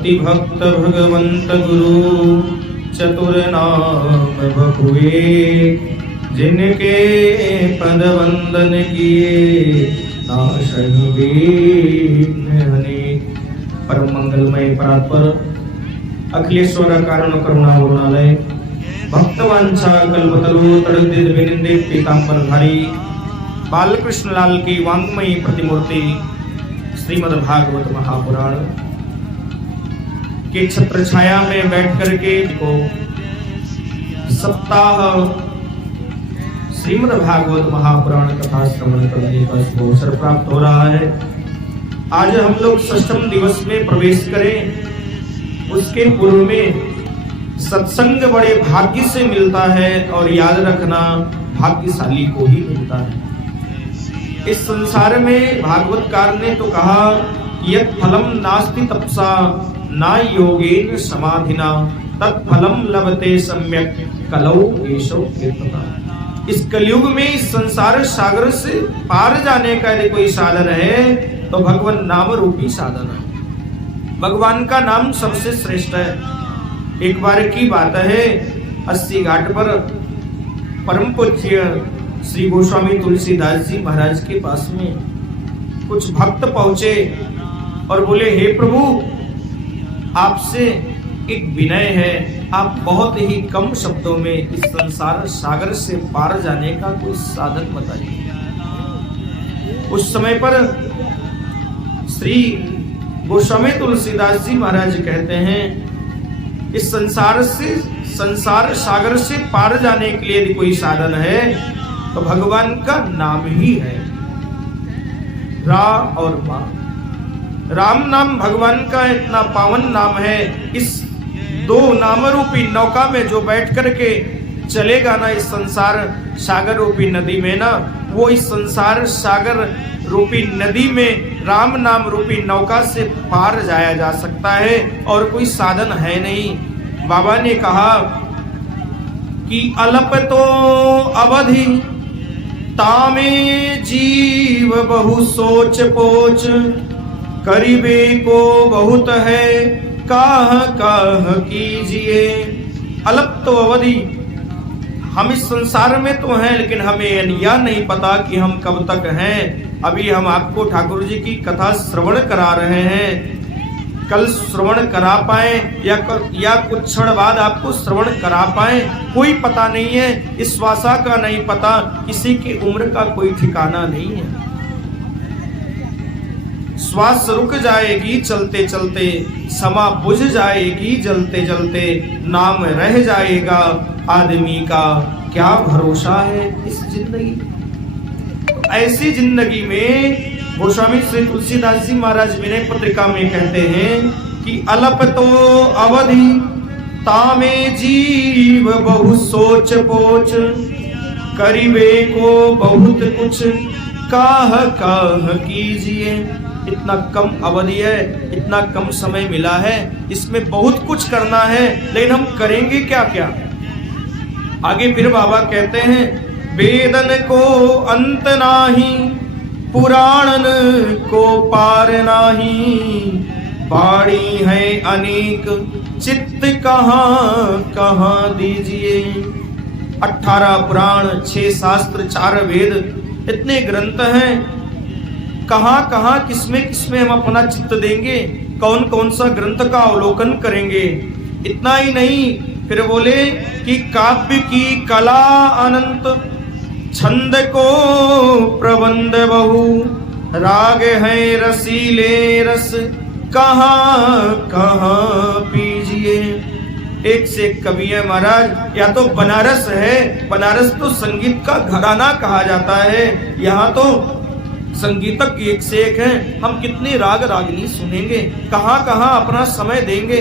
भक्ति भक्त भगवंत गुरु चतुर नाम बपुए, जिनके पद वंदन किए नाशन विघ्न अनेक। परम मंगलमय परात्पर अखिलेश्वर कारण करुणा गुणालय भक्तवांछा कल्पतरु तड़दित विनिंदे पीतांबरधारी बालकृष्ण लाल की वांग्मयी प्रतिमूर्ति श्रीमद् भागवत महापुराण के छत्र छाया में बैठ करके को सप्ताह श्रीमद् भागवत महापुराण कथा श्रवण करने का शुभ अवसर प्राप्त हो रहा है। आज हम लोग षष्ठम दिवस में प्रवेश करें, उसके पूर्व में सत्संग बड़े भाग्य से मिलता है और याद रखना भाग्यशाली को ही मिलता है। इस संसार में भागवतकार ने तो कहा यत् फलम नास्ति तपसा ना योगेन समाधिना तत्फलम लभते सम्यक कलौ केशव कीर्तना। इस कलयुग में इस संसार सागर से पार जाने का यदि कोई साधन है तो भगवान नाम रूपी साधन है। भगवान का नाम सबसे श्रेष्ठ है। एक बार की बात है, 80 घाट पर परम पूज्य श्री गोस्वामी तुलसीदास जी महाराज के पास में कुछ भक्त पहुंचे और बोले, हे प्रभु आपसे एक विनय है, आप बहुत ही कम शब्दों में इस संसार सागर से पार जाने का कोई साधन बताइए। उस समय पर श्री गोस्वामी तुलसीदास जी महाराज कहते हैं, इस संसार सागर से पार जाने के लिए यदि कोई साधन है तो भगवान का नाम ही है। रा और मा, राम नाम भगवान का इतना पावन नाम है। इस दो नाम रूपी नौका में जो बैठ करके चलेगा ना इस संसार सागर रूपी नदी में ना, वो इस संसार सागर रूपी नदी में राम नाम रूपी नौका से पार जाया जा सकता है और कोई साधन है नहीं। बाबा ने कहा कि अलप तो अवधि तामे जीव बहु सोच पोच, करीबे को बहुत है काह काह कीजिए। अलप तो अवधि, हम इस संसार में तो हैं लेकिन हमें यह नहीं पता कि हम कब तक हैं। अभी हम आपको ठाकुर जी की कथा श्रवण करा रहे हैं, कल श्रवण करा पाए या कुछ क्षण बाद आपको श्रवण करा पाए, कोई पता नहीं है। इस श्वासा का नहीं पता, किसी की उम्र का कोई ठिकाना नहीं है। श्वास रुक जाएगी चलते चलते, समा बुझ जाएगी जलते जलते, नाम रह जाएगा आदमी का क्या भरोसा है इस जिंदगी। तो ऐसी जिंदगी में गोस्वामी श्री तुलसीदास जी महाराज विनय पत्रिका में कहते हैं कि अलप तो अवधि तामे जीव बहु सोच पोच, करीबे को बहुत कुछ काह काह कीजिए। इतना कम अवधि है, इतना कम समय मिला है, इसमें बहुत कुछ करना है, लेकिन हम करेंगे क्या क्या। आगे फिर बाबा कहते हैं, वेदन को अंत नाही पुराणन को पार नाही, बाड़ी है अनेक चित्त कहाँ कहाँ दीजिए। 18 पुराण, 6 शास्त्र, 4 वेद, इतने ग्रंथ हैं, कहाँ कहाँ किसमें हम अपना चित्त देंगे, कौन कौन सा ग्रंथ का अवलोकन करेंगे। इतना ही नहीं, फिर बोले कि काव्य की कला अनंत, छंद को प्रबंध बहु, राग है रसीले रस कहाँ कहाँ पीजिए। एक से एक कवि है महाराज। या तो बनारस है, बनारस तो संगीत का घराना कहा जाता है, यहाँ तो संगीतक एक से एक हैं। हम कितने राग रागिनी सुनेंगे, कहाँ कहाँ अपना समय देंगे।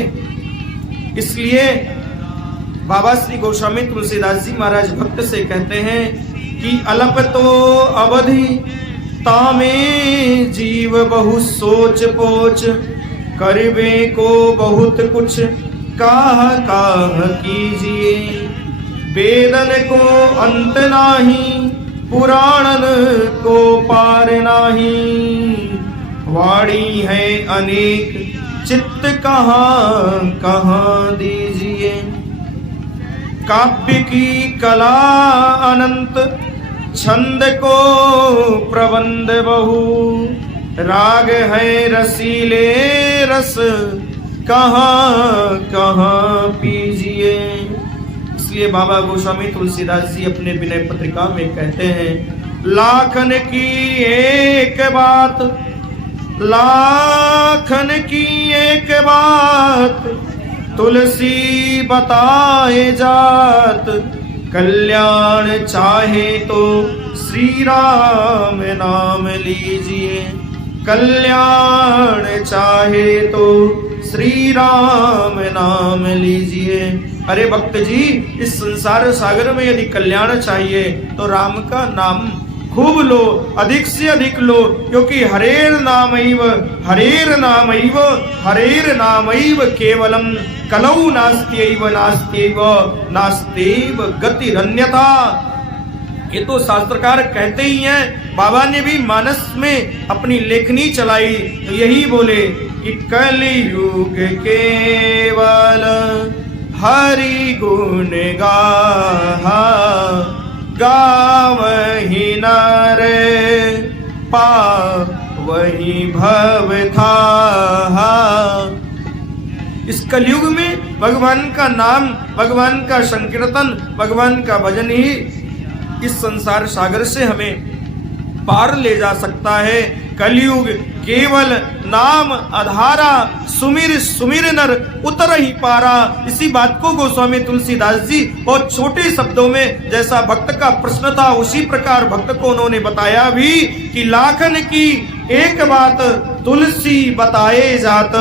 इसलिए बाबा श्री गोस्वामी तुलसीदास जी महाराज भक्त से कहते हैं कि अलप तो अवधि तामे जीव बहु सोच पोच, करीबे को बहुत कुछ काह काह कीजिए। वेदन को अंत नाही पुराणन को पार नाही, वाणी है अनेक चित्त कहाँ कहाँ दीजिए। काव्य की कला अनंत, छंद को प्रबंध बहु, राग है रसीले रस, कहाँ कहाँ पीजिए। इसलिए बाबा गोस्वामी तुलसीदास जी अपने विनय पत्रिका में कहते हैं, लाखन की एक बात, लाखन की एक बात, तुलसी बताए जात, कल्याण चाहे तो श्री राम नाम लीजिए। कल्याण चाहे तो श्री राम नाम लीजिए। अरे भक्त जी, इस संसार सागर में यदि कल्याण चाहिए तो राम का नाम खूब लो, अधिक से अधिक लो, क्योंकि हरेर नामैव हरेर नामैव हरेर नामैव केवलम कलौ नास्त्यैव नास्त्यैव नास्त्यैव गतिरन्यथा। ये तो शास्त्रकार कहते ही हैं, बाबा ने भी मानस में अपनी लेखनी चलाई तो यही बोले कि कलियुग केवल हरि गुण गाहा, गावहि नर पावहि भव थाहा। इस कलयुग में भगवान का नाम, भगवान का संकीर्तन, भगवान का भजन ही इस संसार सागर से हमें पार ले जा सकता है। कलयुग केवल नाम आधारा, सुमिर सुमिर नर उतर ही पारा। इसी बात को गोस्वामी तुलसीदास जी बहुत छोटे शब्दों में, जैसा भक्त का प्रश्न था उसी प्रकार भक्त को उन्होंने बताया भी कि लाखन की एक बात, तुलसी बताए जात,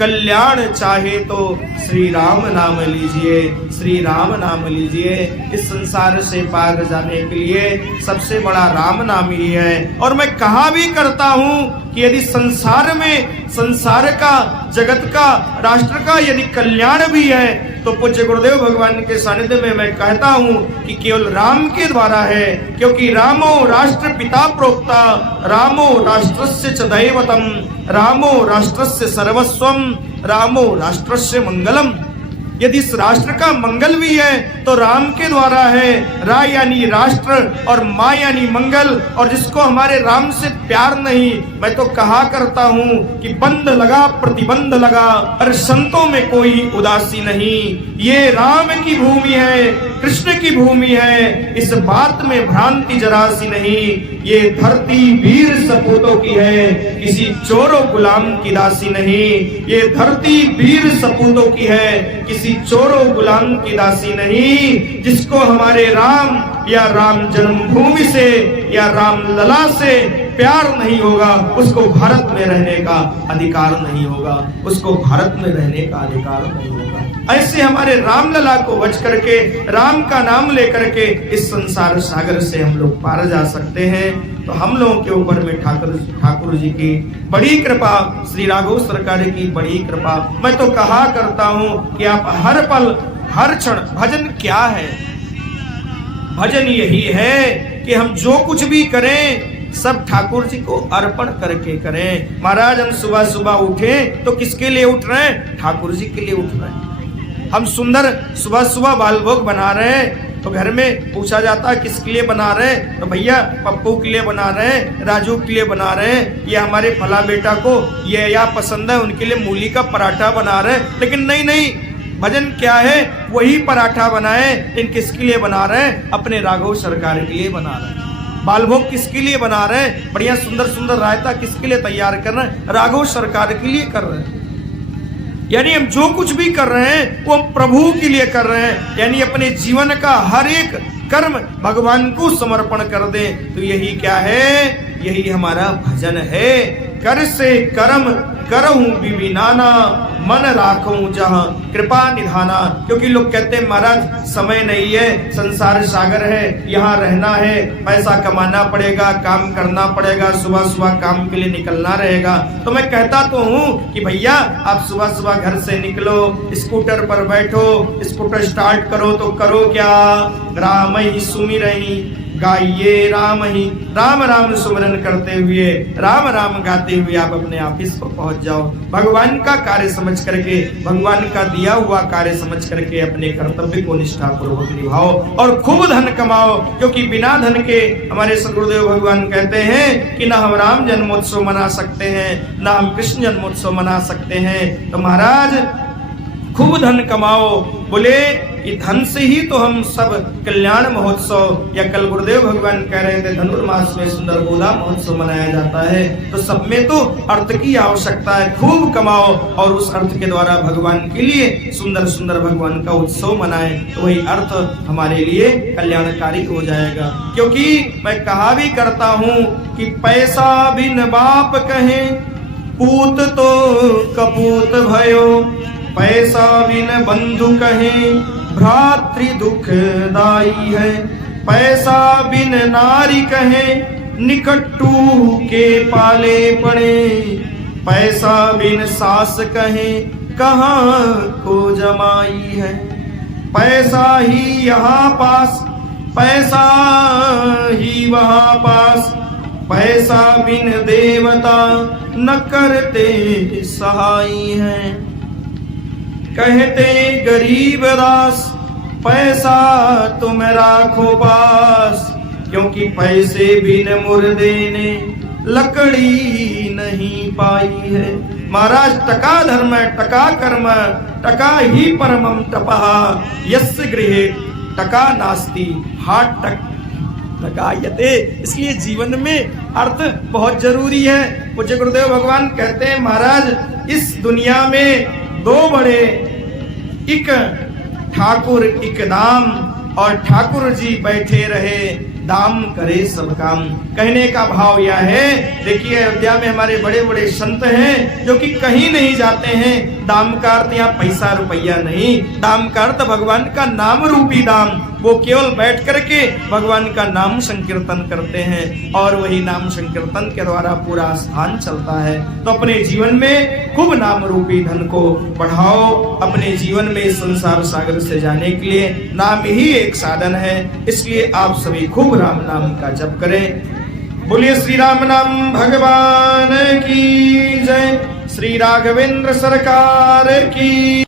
कल्याण चाहे तो श्री राम नाम लीजिए। श्री राम नाम लीजिए। इस संसार से पार जाने के लिए सबसे बड़ा राम नाम ही है। और मैं कहा भी करता हूँ कि यदि संसार में, संसार का, जगत का, राष्ट्र का यदि कल्याण भी है तो पूज्य गुरुदेव भगवान के सानिध्य में मैं कहता हूँ कि केवल राम के द्वारा है, क्योंकि रामो राष्ट्र पिता प्रोक्ता, रामो राष्ट्रस्य च दैवतम, रामो राष्ट्रस्य सर्वस्वम, रामो राष्ट्रस्य मंगलम। यदि इस राष्ट्र का मंगल भी है तो राम के द्वारा है। रा यानी राष्ट्र और माँ यानी मंगल। और जिसको हमारे राम से प्यार नहीं, मैं तो कहा करता हूँ कि बंद लगा प्रतिबंध लगा, पर संतों में कोई उदासी नहीं। ये राम की भूमि है, कृष्ण की भूमि है, इस बात में भ्रांति जरा सी नहीं। ये धरती वीर सपूतों की है, किसी चोरों गुलाम की दासी नहीं। ये धरती वीर सपूतों की है, किसी चोरों गुलाम की दासी नहीं। जिसको हमारे राम या राम जन्मभूमि से या राम लला से प्यार नहीं होगा, उसको भारत में रहने का अधिकार नहीं होगा, उसको भारत में रहने का अधिकार नहीं होगा। ऐसे हमारे राम लला को बच करके, राम का नाम लेकर के इस संसार सागर से हम लोग पार जा सकते हैं। तो हम लोगों के ऊपर में ठाकुर जी की बड़ी कृपा, श्री राघव सरकार की बड़ी कृपा। मैं तो कहा करता हूँ कि आप हर पल हर क्षण, भजन क्या है? भजन यही है कि हम जो कुछ भी करें सब ठाकुर जी को अर्पण करके करें। महाराज, हम सुबह सुबह उठे तो किसके लिए उठ रहे हैं? ठाकुर जी के लिए उठ रहे हैं। हम सुंदर सुबह सुबह बाल भोग बना रहे हैं तो घर में पूछा जाता है किसके लिए बना रहे हैं? तो भैया पप्पू के लिए बना रहे हैं, राजू के लिए बना रहे हैं, या हमारे फला बेटा को ये या पसंद है उनके लिए मूली का पराठा बना रहे हैं। लेकिन नहीं, भजन क्या है? वही पराठा बनाए। इन किसके लिए बना रहे हैं? अपने राघव सरकार के लिए बना रहे हैं। बालभोग किसके लिए बना रहे हैं? बढ़िया सुंदर सुंदर रायता किसके लिए तैयार कर रहे हैं? राघव सरकार के लिए कर रहे हैं। यानी हम जो कुछ भी कर रहे हैं वो प्रभु के लिए कर रहे हैं। यानी अपने जीवन का हर एक कर्म भगवान को समर्पण कर दें। तो यही क्या है? यही हमारा भजन है। कर से कर्म करहूं विबिनाना, मन राखूं जहां कृपा निधाना। क्योंकि लोग कहते हैं महाराज समय नहीं है, संसार सागर है, यहाँ रहना है, पैसा कमाना पड़ेगा, काम करना पड़ेगा, सुबह सुबह काम के लिए निकलना रहेगा। तो मैं कहता तो हूँ कि भैया आप सुबह सुबह घर से निकलो, स्कूटर पर बैठो, स्कूटर स्टार्ट करो तो करो क्या? राम ही सुमिरहि गाइए राम ही, राम राम सुमरन करते हुए, राम राम गाते हुए आप अपने ऑफिस पर पहुंच जाओ। भगवान का कार्य समझ करके, भगवान का दिया हुआ कार्य समझ करके अपने कर्तव्य को निष्ठा पूर्वक निभाओ और खूब धन कमाओ, क्योंकि बिना धन के हमारे सदगुरुदेव भगवान कहते हैं कि ना हम राम जन्मोत्सव मना सकते हैं, ना हम कृष्ण जन्मोत्सव मना सकते हैं। तो महाराज खूब धन कमाओ। बोले कि धन से ही तो हम सब कल्याण महोत्सव, या कल गुरुदेव भगवान कह रहे थे धनुर्मास में सुंदर गोदा महोत्सव मनाया जाता है। तो सब में तो अर्थ की आवश्यकता है, खूब कमाओ और उस अर्थ के द्वारा भगवान के लिए सुंदर सुंदर भगवान का उत्सव मनाए, तो वही अर्थ हमारे लिए कल्याणकारी हो जाएगा। क्योंकि मैं कहा भी करता हूँ कि पैसा बिन बाप कहे पूत तो कपूत भयो, पैसा बिन बंधु कहे भ्रातृ दुखदाई है, पैसा बिन नारी कहे निकट्टू के पाले पड़े, पैसा बिन सास कहे कहाँ को जमाई है, पैसा ही यहाँ पास पैसा ही वहाँ पास, पैसा बिन देवता न करते सहाई है। कहते गरीब दास पैसा तुम राखो पास, क्योंकि पैसे बिन मुर्दे ने लकड़ी नहीं पाई है। महाराज टका धर्म टका कर्म टका ही परमम तपः, यस्य गृहे टका नास्ति हाट टकायते। इसलिए जीवन में अर्थ बहुत जरूरी है। पूज्य गुरुदेव भगवान कहते हैं महाराज इस दुनिया में दो बड़े, एक ठाकुर एक दाम, और ठाकुर जी बैठे रहे दाम करे सब काम। कहने का भाव यह है, देखिए अयोध्या में हमारे बड़े बड़े संत हैं जो कि कहीं नहीं जाते हैं। दाम का अर्थ यहाँ पैसा रुपया नहीं, दाम का अर्थ भगवान का नाम रूपी दाम। वो केवल बैठ करके भगवान का नाम संकीर्तन करते हैं और वही नाम संकीर्तन के द्वारा पूरा स्थान चलता है। तो अपने जीवन में खूब नाम रूपी धन को बढ़ाओ। अपने जीवन में संसार सागर से जाने के लिए नाम ही एक साधन है, इसलिए आप सभी खूब राम नाम का जप करें। बोलिए श्री राम नाम भगवान की जय, श्री राघवेंद्र सरकार की।